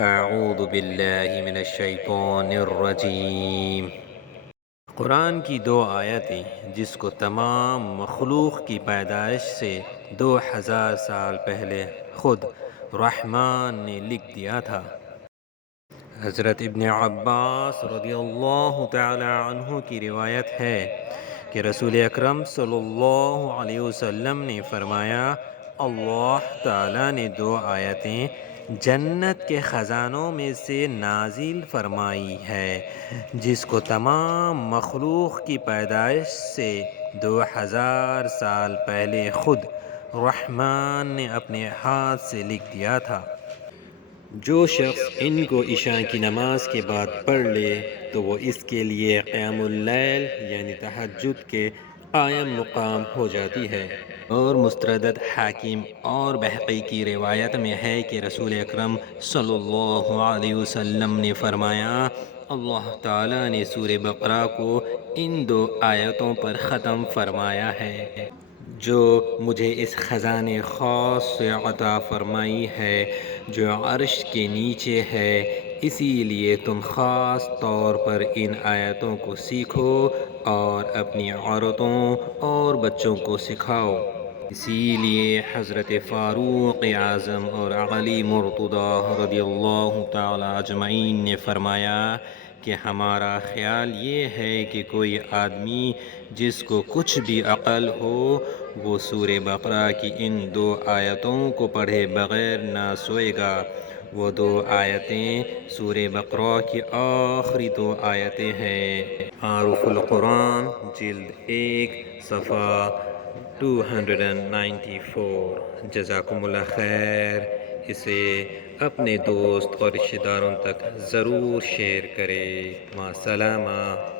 اعوذ باللہ من الشیطان الرجیم۔ قرآن کی دو آیتیں جس کو تمام مخلوق کی پیدائش سے 2000 سال پہلے خود رحمان نے لکھ دیا تھا۔ حضرت ابن عباس رضی اللہ تعالی عنہ کی روایت ہے کہ رسول اکرم صلی اللہ علیہ وسلم نے فرمایا، اللہ تعالیٰ نے دو آیتیں جنت کے خزانوں میں سے نازل فرمائی ہے جس کو تمام مخلوق کی پیدائش سے 2000 سال پہلے خود رحمان نے اپنے ہاتھ سے لکھ دیا تھا۔ جو شخص ان کو عشاء کی نماز کے بعد پڑھ لے تو وہ اس کے لیے قیام اللیل یعنی تہجد کے قائم مقام ہو جاتی ہے۔ اور مسترد حاکم اور بہقی کی روایت میں ہے کہ رسول اکرم صلی اللہ علیہ وسلم نے فرمایا، اللہ تعالیٰ نے سورہ بقرہ کو ان دو آیتوں پر ختم فرمایا ہے جو مجھے اس خزانے خاص سے عطا فرمائی ہے جو عرش کے نیچے ہے، اسی لیے تم خاص طور پر ان آیتوں کو سیکھو اور اپنی عورتوں اور بچوں کو سکھاؤ۔ اسی لیے حضرت فاروق اعظم اور علی مرتضیٰ رضی اللہ تعالی اجمعین نے فرمایا کہ ہمارا خیال یہ ہے کہ کوئی آدمی جس کو کچھ بھی عقل ہو وہ سورہ بقرہ کی ان دو آیتوں کو پڑھے بغیر نہ سوئے گا۔ وہ دو آیتیں سورہ بقرہ کی آخری دو آیتیں ہیں۔ معروف القرآن جلد 1 صفحہ 294۔ جزاکم اللہ خیر۔ اسے اپنے دوست اور رشتہ داروں تک ضرور شیئر کریں۔ مع السلامہ۔